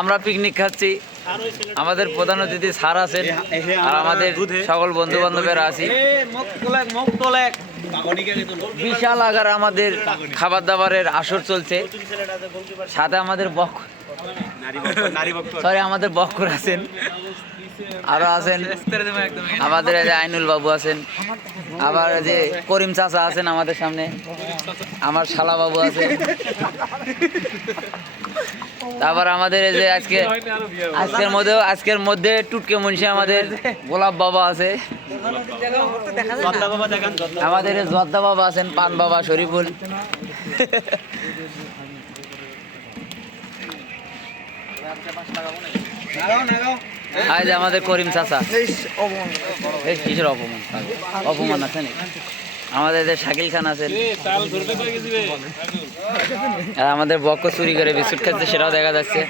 আমরা পিকনিক খাচ্ছি। আমাদের প্রধান অতিথি স্যার আছেন আর আমাদের সকল বন্ধু বান্ধবেরা আছি। বিশাল আকার আমাদের খাবার দাবারের আসর চলছে। সাথে আমাদের আমাদের বক্কর আছেন, আরো আছেন আমাদের আইনুল বাবু আছেন, আবার যে করিম চাচা আছেন আমাদের সামনে, আমার শালা বাবু আছে। তারপর আমাদের এই যে আজকের মধ্যে টুটকে মুন্সি আমাদের গোলাপ বাবা আছে, আমাদের জর্দা বাবা আছেন, পান বাবা শরীফুল। আজ আমাদের করিম চাচা কিসের অপমান আছে নাকি? আমাদের শাকিল খান আছেন, আমাদের বক্ক চুরি করে বিস্কুট খাচ্ছে সেটাও দেখা যাচ্ছে।